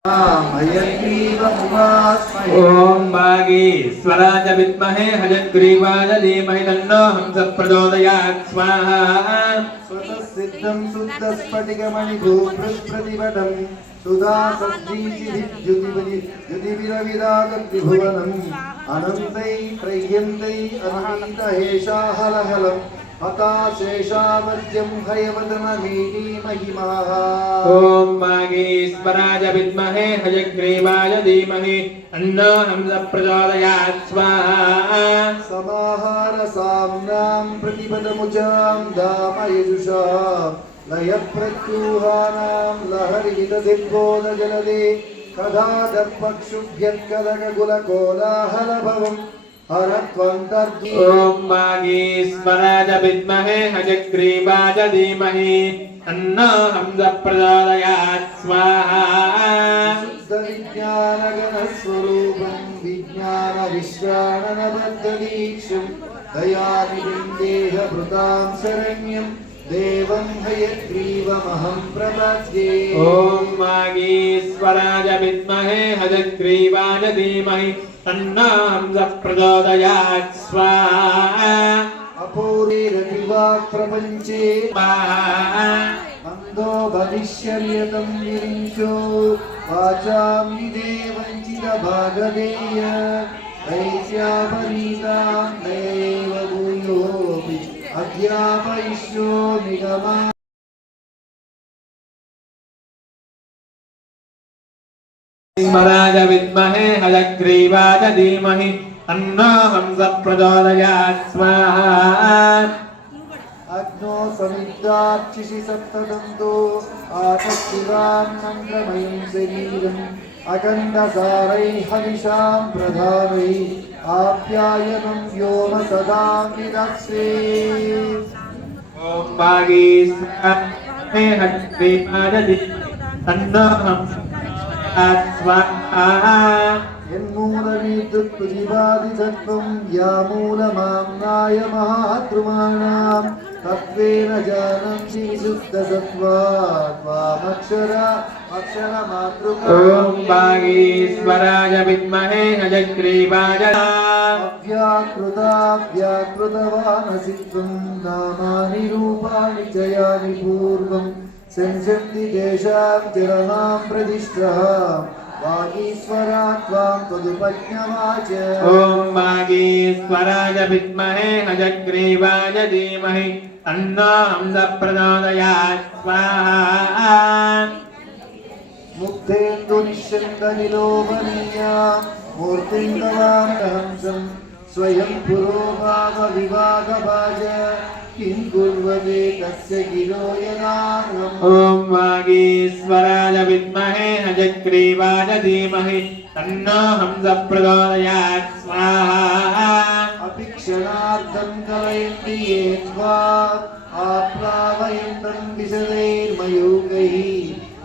ओम भागीश्वराय विद्महे हयग्रीवाय धीमहि तन्नो हंसः प्रचोदयात् स्वाहा स्वतःसिद्धं शुद्धस्फटिकमणिभूप्रतिपटं सुधासद्रीचिद्युतिविरागत्रिभुवनम् अनन्तै त्रय्यन्तै अनन्तहेशाहलहलम् हताशेषावर्ज्यं हयवदनमीटी महिमाः। ओम भागीश्वराय विद्महे हयग्रीवाय धीमहि तन्नो हंसः प्रचोदयात् स्वाहा समाहार साम्नां प्रतिपदमुचां दामयजुषा लयप्रत्यूहानां लहरिविदधिर्बोधजलदे कदा दर्पक्षुभ्यत्कलककुलकोलाहलभवम् हरत्वन्तर्जी। ओम भागीश्वराय विद्महे हयग्रीवाय धीमहि तन्नो हंसः प्रचोदयात् स्वाहा शुद्धविज्ञानगणस्वरूपं विज्ञानविश्राणनबद्धदीक्षं दयानिधिं देहभृतां शरण्यं देवं हयग्रीवमहं प्रपद्ये। ओम भागीश्वराय विद्महे हयग्रीवाय धीमहि तन्नो हंसः प्रचोदयात् स्वाहा अपूर्वेरपिवाक्प्रपञ्चे मन्दो भविष्यर्यतं विरिञ्चो वाचां निदेवञ्चिदभागधेय दैत्यापनीतां दैव भूयोऽपि अध्यापयिष्यो निगमा। स्वराज विद्महे हयग्रीवाय धीमहि तन्नो हंसः प्रचोदयात् स्वाहा अग्नो समिद्धार्चिषि सप्तदन्तो आतस्तिवां मन्त्रमयं शरीरम् अखण्डसारैः हविषां प्रधानैः आप्यायनं व्योम सदा विदक्षे। ओम भागीश्वराय हयग्रीवाय धीमहि तन्नो हंसः प्रचोदयात् स्वाहा यन्मूलविद्युत्प्रतिपादितत्वं व्यामूलमाम्नाय महाद्रुमाणां तत्त्वेन जानन्ति विशुद्धसत्त्वात् त्वामक्षरमातृका। ओम भागीश्वराय विद्महे हयग्रीवाय अव्याकृताव्याकृतवानसि त्वं नामानि रूपाणि च यानि पूर्वं संसन्ति तेषां चरणां प्रतिष्ठः वागीश्वरा त्वां त्वदुपज्ञवाच। ओम भागीश्वराय विद्महे हयग्रीवाय धीमहि तन्नो हंसः प्रचोदयात् स्वाहा मुग्धेन्दुनिश्चन्दनिलोभनीया मूर्तिं तवामहंसं स्वयं पुरोभावविभागभाज किं कुर्वते तस्य गिरो यदाहम्। ओम भागीश्वराय विद्महे हयग्रीवाय धीमहि तन्नो हंसः प्रचोदयात् स्वाहा अपिक्षणार्थं कलयन्ति ये त्वा आप्लावयन्तं विशदैर्मयूखैः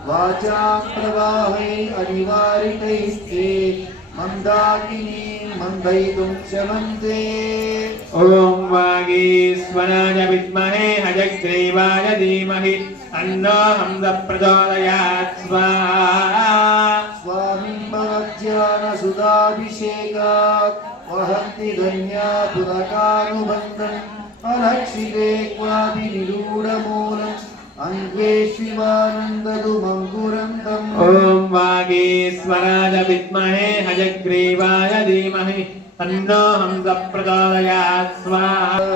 वाचां प्रवाहैः अनिवारितैस्ते मन्दाकिनीं मन्दयितुं क्षमन्ते। ओम भागीश्वराय विद्महे हयग्रीवाय धीमहि तन्नो हंसः प्रचोदयात् स्वाहा स्वामिं भवज्ञानसुधाभिषेकात् वहन्ति धन्या पुलकानुबन्धम् अलक्षिते क्वापि निरूढमूलम् अन्वेष्विवानन्दतुमङ्कुरन्तम्। ओम भागीश्वराय विद्महे हयग्रीवाय धीमहि तन्नो हंसः प्रचोदयात् स्वाहा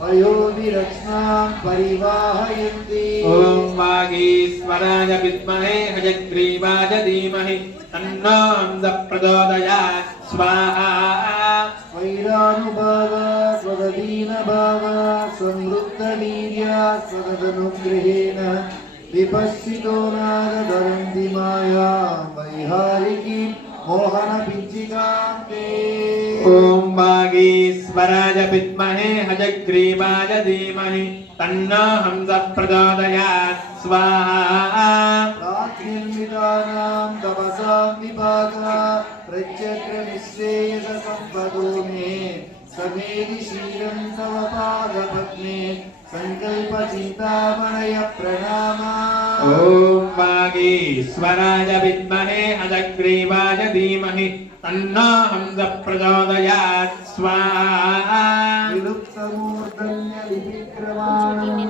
पयोभिरक्ष्णां परिवाहयन्ति। ओम भागीश्वराय विद्महे हयग्रीवाय धीमहि तन्नो हंसः प्रचोदयात् स्वाहा स्वैरानुभाव स्वदीनभाव समृद्धवीर्या स्वदनुग्रहेण विपश्चितो नारदरन्ति माया वैहारिकी मोहनपिञ्चिकान्ते। ओम भागीश्वराय विद्महे हयग्रीवाय धीमहि तन्नो हंसः प्रचोदयात् स्वाहा रात्रिन्वितानां तपसां विभागा प्रत्यग्रनिःश्रेयसम्पदो मे समेधि शीलं तव पादपद्मे सङ्कल्पचिन्तामणय प्रणामा। ॐ वागीश्वराय विद्महे हयग्रीवाय धीमहि तन्नो हंसः प्रचोदयात् स्वाहा विलुप्तमूर्धन्य लिपिक्रमाणं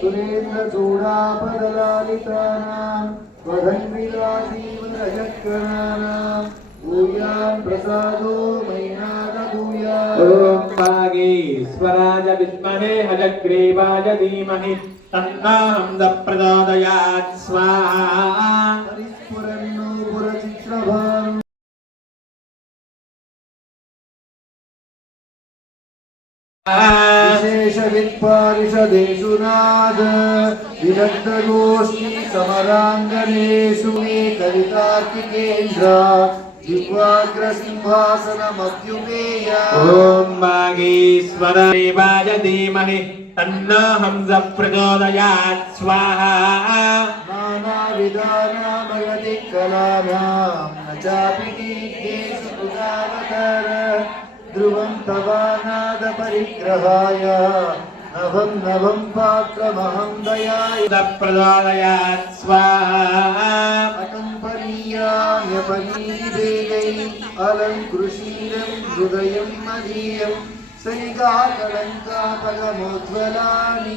सुरेन्द्रचूडापदलालितानां स्वधन्विलासीव रजत्कराणां भूयां प्रसादो मैनादभूयात् ॐ वागीश्वराय विद्महे हयग्रीवाय धीमहि तन्नो हंसः प्रचोदयात् स्वाहा परिस्फुरन्नो पुरचित्रभानु विशेष वित्पारिषदेषु नाद विदग्धगोष्ठी समराङ्गनेषु मे कवितार्किकेन्द्र दिव्याग्रसिंहासनमभ्युपेया ॐ वागीश्वराय धीमहि तन्नो हंसः प्रचोदयात् स्वाहा नानाविधानामगति कलानां न चापि गीतेषु कृतावतार ध्रुवं तवानादपरिग्रहाय नभं नभं पात्रमहं दयाय प्रचोदयात् स्वाहा अकम्पनीयाय पनीवेगै अलङ्कृशीलं हृदयं मदीयं सैगाकलङ्कापगमोज्ज्वलानि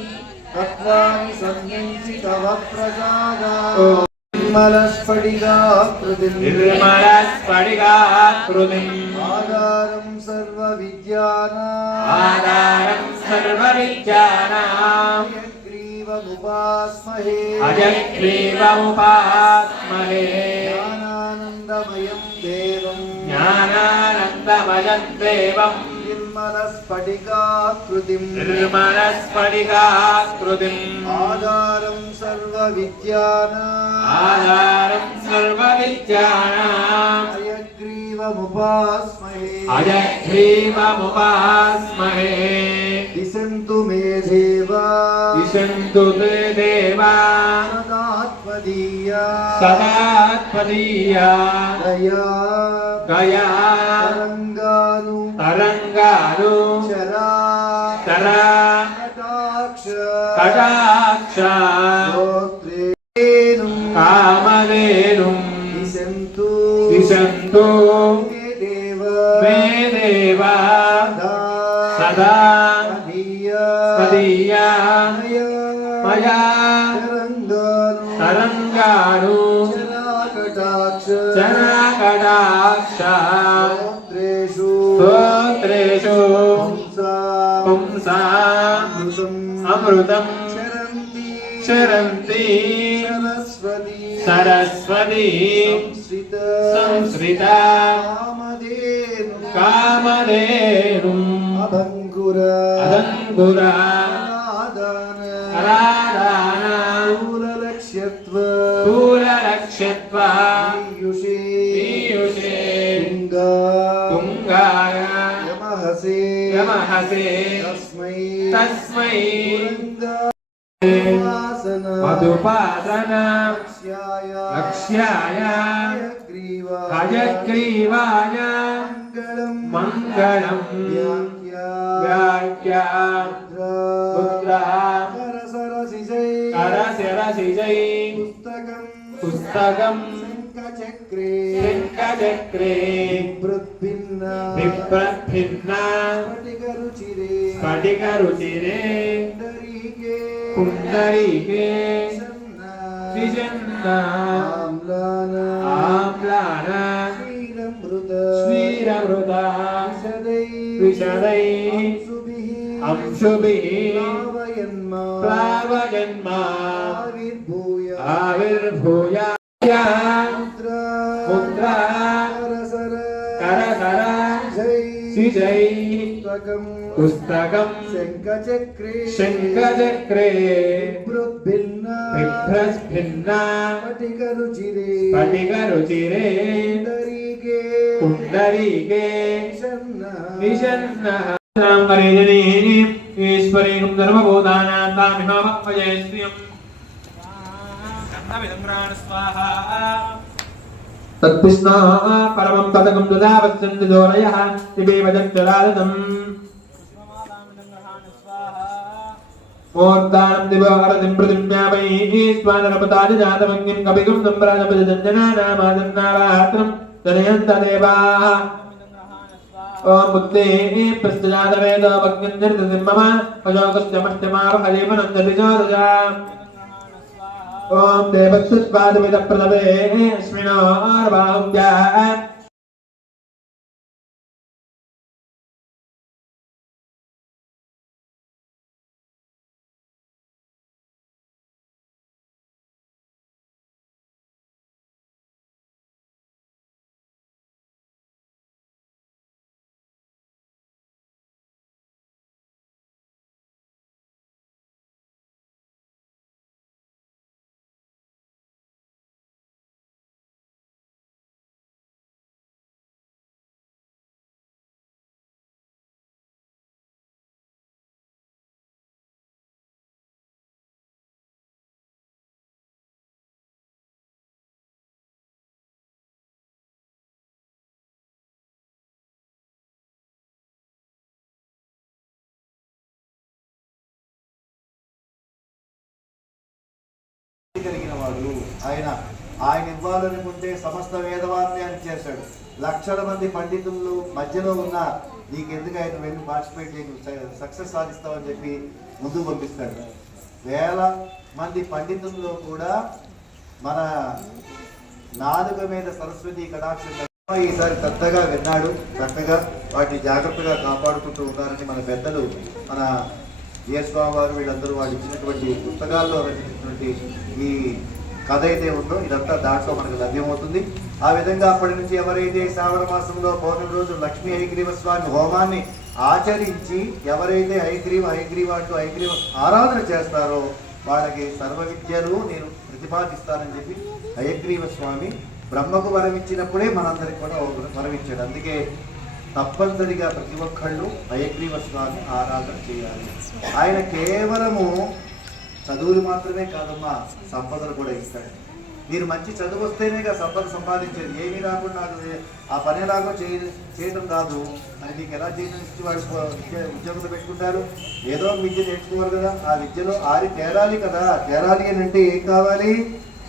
तत्त्वानि संयन्ति तव प्रसादा निर्मलस्फटिकाकृतिं निर्मलस्फटिकाकृतिम् आधारं सर्वविद्यानाम् आधारं सर्वविद्यानां हयग्रीवमुपास्महे हयग्रीवमुपास्महे ज्ञानानन्दमयं देवं ज्ञानानन्दमयं देवं निर्मलस्फटिकाकृतिं निर्मलस्फटिकाकृतिम् आधारं सर्वविद्यानाम् आधारं सर्वविद्यानां हयग्रीवमुपास्महे हयग्रीवमुपास्महे दिशन्तु मे देवा दिशन्तु ते देवा सदात्मदीया सदात्मदीया दया गया तरङ्गानु चरा कटाक्ष स्तोत्रेणुं कामधेनुं दिशन्तु दिशन्तु मे मे देव देवा सदा त्वदीया मया तरङ्गानु चराकटाक्ष स्तोत्रेषु पुंसा अमृतं क्षरन्ति सरस्वती संश्रिता कामधेनुम् अदङ्गुरा स्थूललक्ष्यत्व पीयूषे तुङ्गाय यमहसे तस्मै मधुपासना लक्ष्याय हयग्रीवाय मङ्गलं व्याख्या पुत्रः करसरसिजै पुस्तकं शङ्खचक्रे बिभ्रद्भिन्ना स्फटिकरुचिरे पुण्डरीके त्रिजन्ना आम्लाना श्रीरमृता विशदै अंशुभिः प्लावयन्मा आविर्भूया मुद्रा करसर सिजै पुस्तकं शङ्खचक्रे बिभ्रद्भिन्ना स्फटिकरुचिरे पुण्डरीके निषन्नः ईश्वरीं सर्वभूतानां तामिहावह्वये श्रियम् तत्पिष्णा परमं पदकं ददावत्सन्ति दोरयः पिबेव जगज्जलालतम् मोर्दानं दिवारतिं प्रतिज्ञापयैः स्वानरपतानि जातमङ्गिं कपिगुं सम्प्राजपतिजञ्जनानामाजन्नारात्रं जनयन्तदेवाः ओम बुद्धे प्रस्तजातवेद भग्निर्निर्दिमम अशोकस्यमष्टमावहलीमनन्दविजोदजा ओम देवस्वादवेद प्रदवे अस्मिनो आर्वाहुभ्या కలిగిన వాడు ఆయన ఇవ్వాలనుకుంటే సమస్త వేదవాన్యాన్ని చేశాడు. లక్షల మంది పండితులు మధ్యలో ఉన్న నీకెందుకు ఆయన వెళ్ళి పార్టిసిపేట్ చేయకు సక్సెస్ సాధిస్తావని చెప్పి ముందుకు పంపిస్తాడు. వేల మంది పండితుల్లో కూడా మన నాలుక మీద సరస్వతి కటాక్షం ఈసారి పెద్దగా విన్నాడు. చక్కగా వాటిని జాగ్రత్తగా కాపాడుకుంటూ ఉన్నారని మన పెద్దలు మన స్వామి వారు వీళ్ళందరూ వాళ్ళు ఇచ్చినటువంటి పుస్తకాల్లో రచించినటువంటి ఈ కథ అయితే ఉందో ఇదంతా దాంట్లో మనకు లభ్యమవుతుంది. ఆ విధంగా అప్పటి నుంచి ఎవరైతే శ్రావణ మాసంలో పౌర్ణమి రోజు లక్ష్మీ హయగ్రీవ స్వామి హోమాన్ని ఆచరించి ఎవరైతే హయగ్రీవ అంటూ హయగ్రీవ ఆరాధన చేస్తారో వాళ్ళకి సర్వ విద్యలు నేను ప్రతిపాదిస్తానని చెప్పి హయగ్రీవ స్వామి బ్రహ్మకు వరమిచ్చినప్పుడే మనందరికి కూడా వరమిచ్చాడు. అందుకే తప్పనిసరిగా ప్రతి ఒక్కళ్ళు హయగ్రీవ స్వామి ఆరాధన చేయాలి. ఆయన కేవలము చదువులు మాత్రమే కాదమ్మా, సంపదలు కూడా ఇస్తాడు. మీరు మంచి చదువు వస్తేనేగా సంపద సంపాదించేది. ఏమీ రాకుండా ఆ పని లాగా చేయడం కాదు. మరి మీకు ఎలా చేయడం వాళ్ళు ఉద్యోగులు పెట్టుకుంటారు. ఏదో విద్య నేర్చుకోవాలి కదా, ఆ విద్యలో తేరాలి కదా. తేరాలి అని అంటే ఏం కావాలి?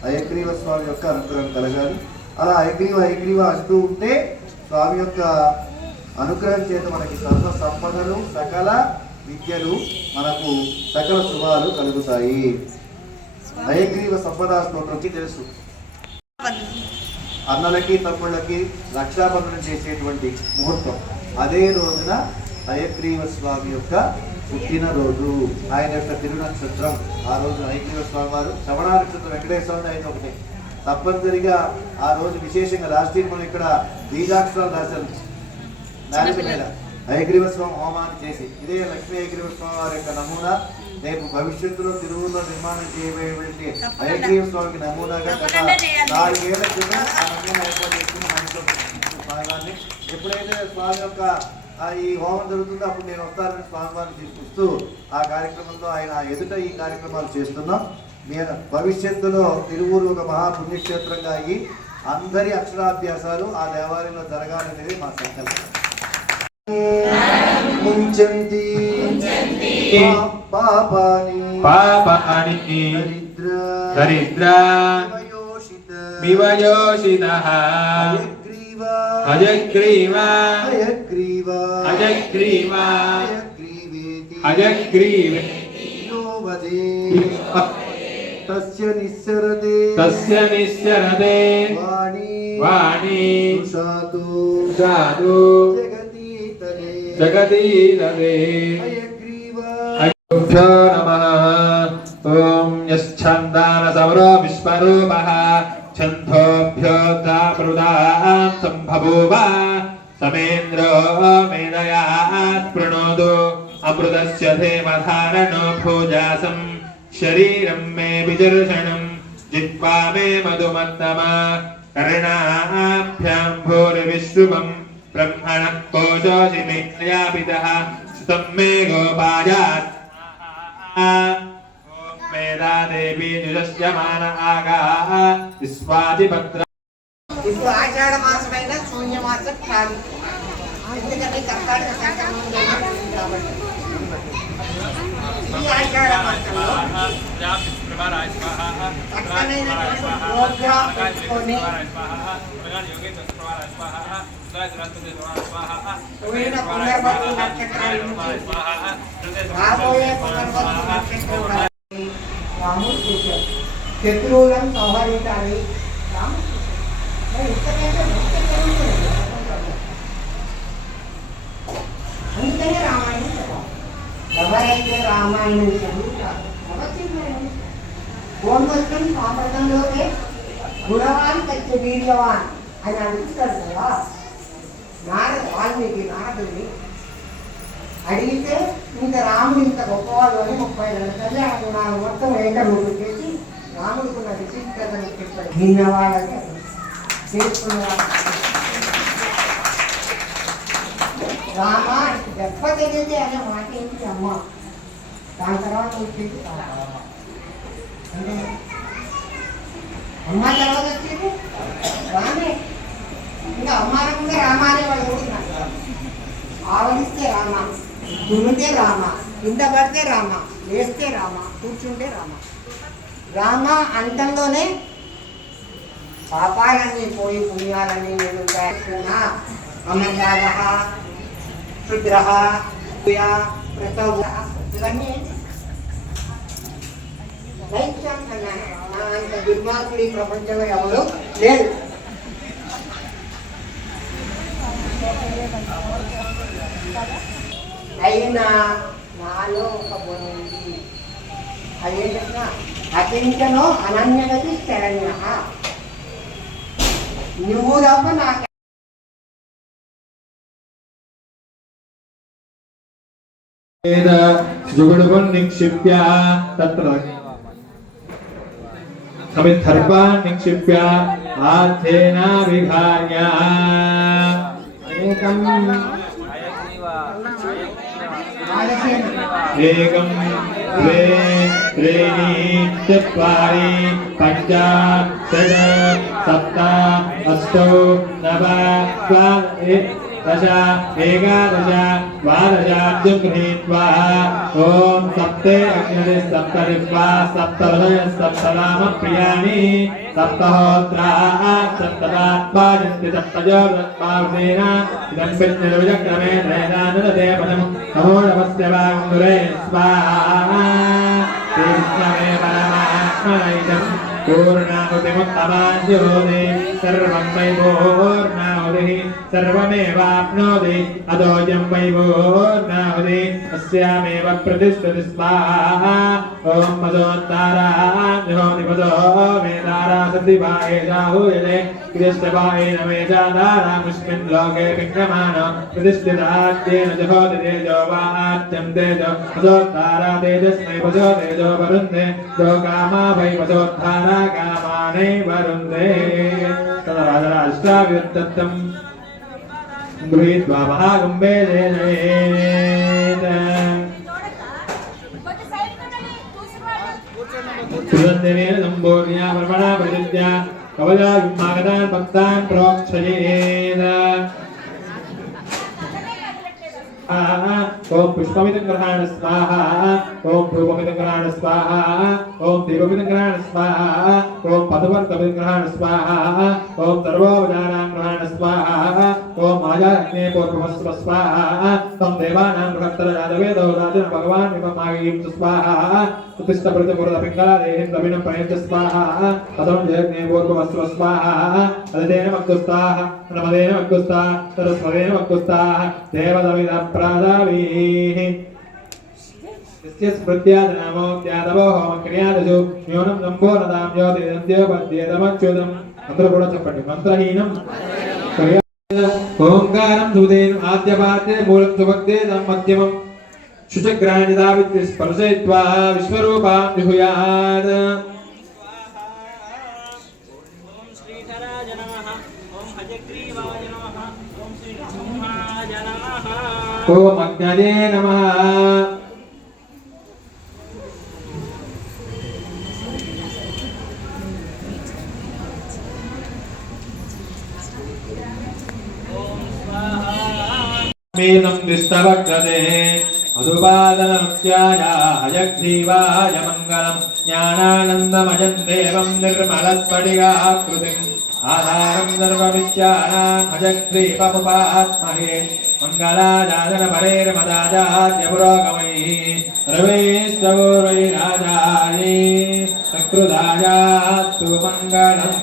హయగ్రీవ స్వామి యొక్క అనుగ్రహం కలగాలి. అలా హయగ్రీవ అంటూ ఉంటే స్వామి యొక్క అనుగ్రహం చేత మనకి సర్వ సంపదలు సకల విద్యలు మనకు సకల శుభాలు కలుగుతాయి. హయగ్రీవ సంపదా స్తోత్రంకి తెలుసు. అన్నలకి తమ్ముళ్ళకి రక్షాబంధనం చేసేటువంటి ముహూర్తం అదే రోజున హయగ్రీవ స్వామి యొక్క పుట్టినరోజు, ఆయన యొక్క తిరునక్షత్రం. ఆ రోజు హయగ్రీవ స్వామి వారు శ్రవణ నక్షత్రం వెంకటేశ్వర ఆయన ఒకటే. తప్పనిసరిగా ఆ రోజు విశేషంగా లాస్ట్ ఇయర్ మనం ఇక్కడ బీజాక్షరాలు రాశారు నాలుగు మీద హయగ్రీవ స్వామి హోమాన్ని చేసి. ఇదే లక్ష్మీ హయగ్రీవ స్వామి వారి యొక్క నమూనా రేపు భవిష్యత్తులో తిరువులో నిర్మాణం చేయబోయేటువంటి హయగ్రీవ స్వామికి నమూనాగా గత 4 ఏళ్ల క్రితం ఆ నమూనా ఏర్పాటు చేసుకున్న మనసులో స్వామివారిని. ఎప్పుడైతే స్వామి యొక్క ఈ హోమం జరుగుతుందో అప్పుడు నేను వస్తానని స్వామివారిని తీసుకొస్తూ ఆ కార్యక్రమంలో ఆయన ఎదుట ఈ కార్యక్రమాలు చేస్తున్నాం. మీరు భవిష్యత్తులో తిరువురు ఒక మహాపుణ్యక్షేత్రంగా అయ్యి అందరి అక్షరాభ్యాసాలు ఆ దేవాలయంలో జరగాలనేది మా సంకల్పం. ముంచంతి పాపాని దరిద్ర వివయోషితః హయగ్రీవ తస్య నిస్సరతే వాణి సాధు జగదీరదే. హయగ్రీవాభ్యో నమః. ఓం యశ్ఛందాన సౌరో విశ్వరూపః ఛందోభ్యోదామృతాం సంభవూవ సమేంద్రో మేధయాత్ ప్రణోదో అమృతస్య ధేమధారణో భోజాసం శరీరం మే విదర్శనం జిహ్వా మే మధుమత్తమా కర్ణాభ్యాం భూరివిశ్రువం బ్రహ్మణః కోశోऽसि मे प्रजापितः सुतं मे गोपायात् मेधा देवी जुजस्यमान आगाः विश्वादिपत्र. ఇప్పుడు ఆషాఢ మాసమైన శూన్య మాసం కాదు, ఎందుకంటే కర్కాటక సంక్రమణం కాబట్టి ఈ ఆషాఢ మాసంలో చక్కనైనటువంటి ప్రోగ్రా పెట్టుకొని పోయిన పునర్వసు నక్షత్రాల నుంచి రాబోయే పునర్వసు నక్షత్రం రాముడు చూశారు. శత్రువులను సంహరించాలి. రాముడు అందుకనే రామాయణం చదవాలి. ఎవరైతే రామాయణం చదువుతారో పూర్వత్వం సాంప్రదంలోనే గుణవాన్ కచ్చే వీర్యవాన్ అని అడుగుతాడు కదా. వాల్మీకి నారదుడిని అడిగితే ఇంత రాముడు ఇంత గొప్పవాడు అని 32 కళ్యాణ గుణాలు మొత్తం ఏకరూపం చేసి రాముడికున్న విశిష్టతని చెప్పాడు. విన్నవాళ్ళని చేసుకున్నవాడు రామ దెబ్బ తెలియదు అనే మాట ఏంటి అమ్మ. దాని తర్వాత వచ్చేది అంటే అమ్మ తర్వాత వచ్చేది రామే. ఇంకా అమ్మానకుండా రామానే వాళ్ళు కూర్చున్నారు. ఆవలిస్తే రామ, దున్నితే రామ, కింద పడితే రామ, వేస్తే రామ, కూర్చుంటే రామ. రామ అంతంలోనే పాపాలన్నీ పోయి పుణ్యాలన్నీ నిలుగుతాయి. అమర్యాద శుద్ర ఇవన్నీ లైక్యాన్ అన్నాను. నా అంత దుర్మార్గుడి ప్రపంచంలో ఎవరు లేదు. అయినా నాలో ఒక గుణం ఉంది. అదేంటన్నా అతించనో అనన్యగతి శరణ్య. నువ్వు తప్ప నాకు जुगुडुगुन् निक्षिप्य तत्र समिद्धर्पान् निक्षिप्य आर्थेन विहार्य एकं द्वे त्रीणि चत्वारि पञ्च षड् सप्त अष्टौ नव दश एकादश द्वादशाब्दं गृहीत्वा ॐ सप्ते अग्निः सप्तरित्वा सप्तदश सप्तनामप्रियाणि सप्तहोत्राः सप्तदात्माजन्ति सप्तजोत्मावेन इदं विष्णुर्विचक्रमे त्रयदानदते पदं नमो नमस्य वाङ्गुरे स्वाहा कृष्णमे परमात्मनैतं पूर्णाहुतिमुत्तमाञ्जुहोति सर्वं वै पूर्णाहुतिः सर्वमेवाप्नोति अदोऽयं वै पूर्णाहुति अस्यामेव प्रतिष्ठति स्वाहा ॐ मदोत्ताराञ्जुहोति पदो मे तारा सतिभायेजाहूयते कृष्णभायेन मे चादारामुष्मिन् लोके विद्यमानो प्रतिष्ठिताद्येन जहोति तेजो वा आद्यं तेजो मदोत्तारा तेजस्मै पदो तेजो वरुन्धे जो कामा वै पदोत्तारा कामानै वरुन्धे तदा राजराष्ट्राविरुद्धं गृहीत्वा महाकुम्भे जयेत् सुरन्देवेन सम्पूर्ण्या ब्रह्मणा प्रतिज्ञा कवचायुग्मागतान् भक्तान् प्रोक्षयेत् ओम पुष्पमिदं ग्रहाण स्वाहा ओम धूपमिदं ग्रहाण स्वाहा ओम दीपमिदं ग्रहाण स्वाहा ओम पदवर्तमिदं ग्रहाण स्वाहा ओम सर्वोपचारां ग्रहाण स्वाहा ओम आजाग्ने पूर्वमस्व स्वाहा तं देवानां बृहत्तरजातवेदो राजन भगवान् विममागीं स्वाहा उत्तिष्ठप्रतिपुरदपिङ्गला देहिं दमिनं प्रयच्छ स्वाहा पदं जयग्ने पूर्वमस्व स्वाहा अदतेन मक्तुस्ताः नमदेन मक्तुस्ताः सरस्वतेन मक्तुस्ताः देवदविदः प्रादावीः यस्य स्मृत्यादनामो ज्ञातवो होमक्रियादशु न्यूनं सम्पूर्णतां ज्योतिरन्त्योपद्येतमच्युतम् मंत्रगुण चपट्टि मंत्रहीनं ओंकारं सुदेन आद्यपाते मूलं सुभक्ते मध्यमं शुचग्राणिदावित् स्पर्शयित्वा विश्वरूपां जुहुयात् ओम अज्ञाने नमः मीनं दिष्टवक्रते मधुपादनमुख्याय हयग्रीवाय मङ्गलम् ज्ञानानन्दमयं देवं निर्मलस्फटिकाकृतिम् आधारं सर्वविद्यानां हयग्रीवमुपास्महे मङ्गलाजानपरेर्मदाजाद्यपुरोगमैः रवेश्वरैराजाये सकृदायास्तु मङ्गलम्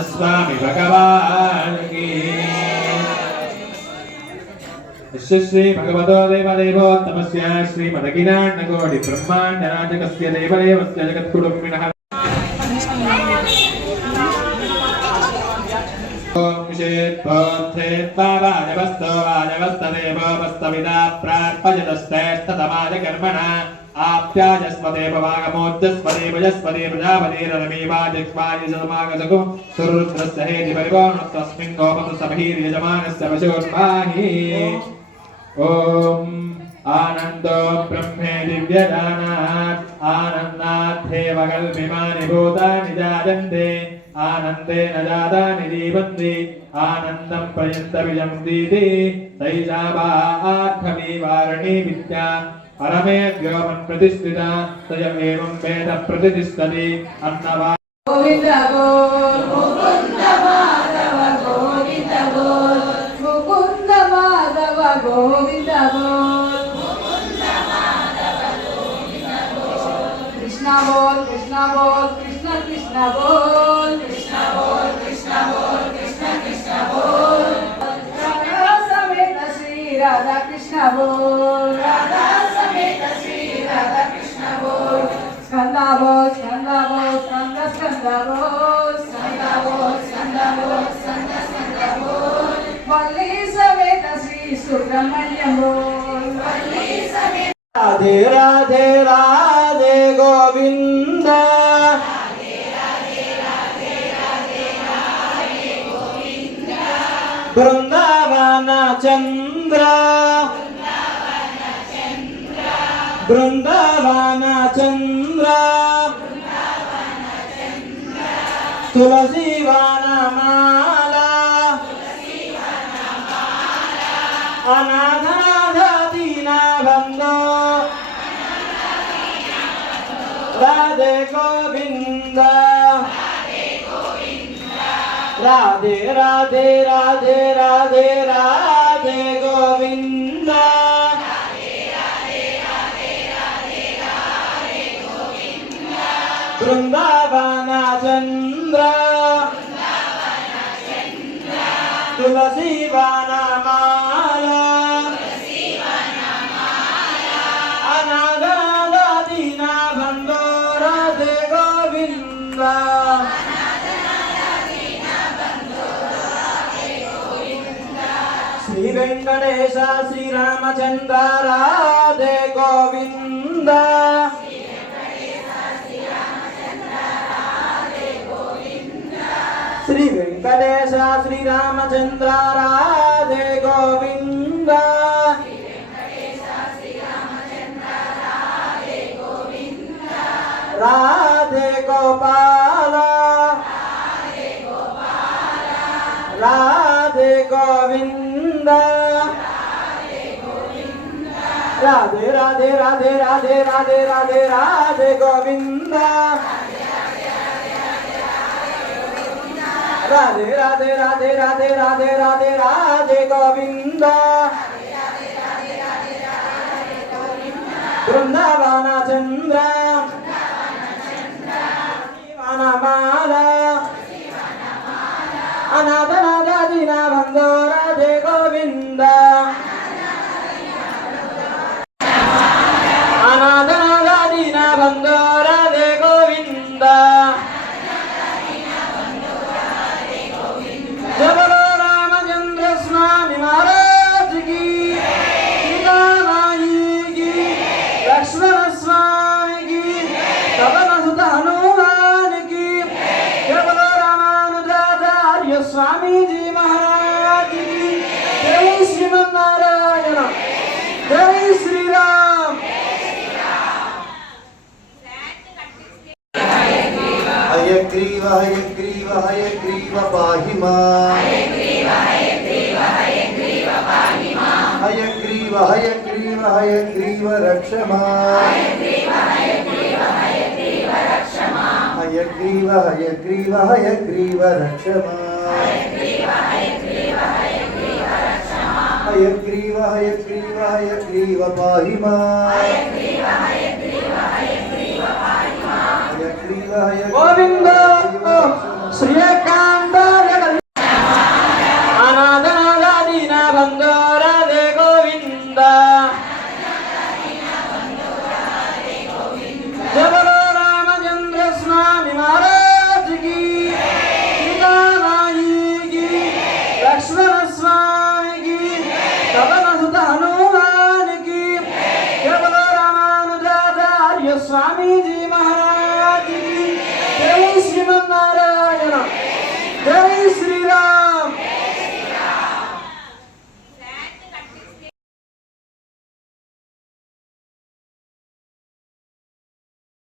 अस्वामि भगवान् की श्री भगवतो देवदेवोत्तमस्य श्रीमदखिलाण्डकोटि ब्रह्माण्डनायकस्य देवदेवस्य जगत्कुटुम्बिनः ओम शेत्पोत्थेत्वावाजवस्तो वाजवस्तदेवो वस्तविदा प्रार्पयतश्रेष्ठतमाय कर्मणा आप्याजस्मदेव वागमोज्जस्मदेव यस्मदे प्रजापतिरमीवाजक्ष्मायजमागसकु सुरुद्रस्य हेति परिवोणस्तस्मिन् गोपतु सभीर्यजमानस्य वशोन्माहि ओम आनन्दो ब्रह्मे दिव्यदानात् आनन्दाद्धेव कल्पिमानि भूतानि जायन्ते आनन्देन जातानि जीवन्ति आनन्दं प्रयन्तविजन्तीति तैषा वा आर्थवीवारणी विद्या परमे व्योमन् प्रतिष्ठिता तयमेवं वेद प्रतिष्ठति अन्नवा गोविन्द बोल मुकुन्द माधव गोविन्द बोल मुकुन्द माधव गोविन्द बोल मुकुन्द माधव गोविन्द बोल कृष्ण बोल कृष्ण बोल कृष्ण कृष्ण बोल कृष्ण बोल कृष्ण बोल कृष्ण कृष्ण बोल राधा समेत श्री राधा कृष्ण बोल राधा समेत श्री राधा कृष्ण बोल स्कंदा बोल स्कंदा बोल स्कंदा स्कंदा बोल स्कंदा बोल स्कंदा बोल स्कंदा स्कंदा बोल वल्ली समेत श्री सुब्रह्मण्य बोल वल्ली समेत राधे राधे राधे गोविंद राधे राधे राधे राधे राधे गोविंद बृंदावन चंद्र बृंदावन चंद्र तुलसी वनमाला अनाथ दीना बंदो राधे गोविंद राधे राधे राधे राधे राधे गोविंद बृंदावन चंद्र तुलसी वनमाला अनाथ दीना बंदो राधे गोविंद श्री वेंकटेश श्री रामचंद्र राधे गोविंद श्री वेंकटेश श्री रामचंद्र राधे गोविंद राधे गोपाल राधे गोविंद राधे राधे राधे राधे राधे राधे राधे गोविंद राधे राधे राधे राधे राधे राधे राधे गोविंद वृंदावन चंद्र वनमाला अनाथ दीना बंदो राधे गोविंद अनाथ दीना बंदो राधे गोविंद जय बोलो रामचंद्र स्वामी महाराज की सीता माई की लक्ष्मण स्वामी की पवन सुत हनुमान की जय बोलो रामानुजाचार्य स्वामी जी महाराज की जय श्रीमन्नारायण जय श्री राम हयग्रीव हयग्रीव हयग्रीव पाहि मां हयग्रीव हयग्रीव हयग्रीव हयग्रीव रक्ष मां हयग्रीव हयग्रीव हयग्रीव रक्ष मां हयग्रीव हयग्रीव हयग्रीव रक्ष मां हयग्रीव हयग्रीव हयग्रीव रक्ष मां हयग्रीव हयग्रीव हयग्रीव पाहि मां हयग्रीव हयग्रीव हयग्रीव पाहि मां हयग्रीव हयग्रीव गोविंद श्रीकांत अनादनादीना बंधो राधे गोविंद जय बोलो रामचंद्र स्वामी महाराज की सीता माई की लक्ष्मण स्वामी की पवन सुत हनुमान की जय बोलो रामानुजाचार्य स्वामी जी महाराज की जय श्रीमन्नारायण जय श्री राम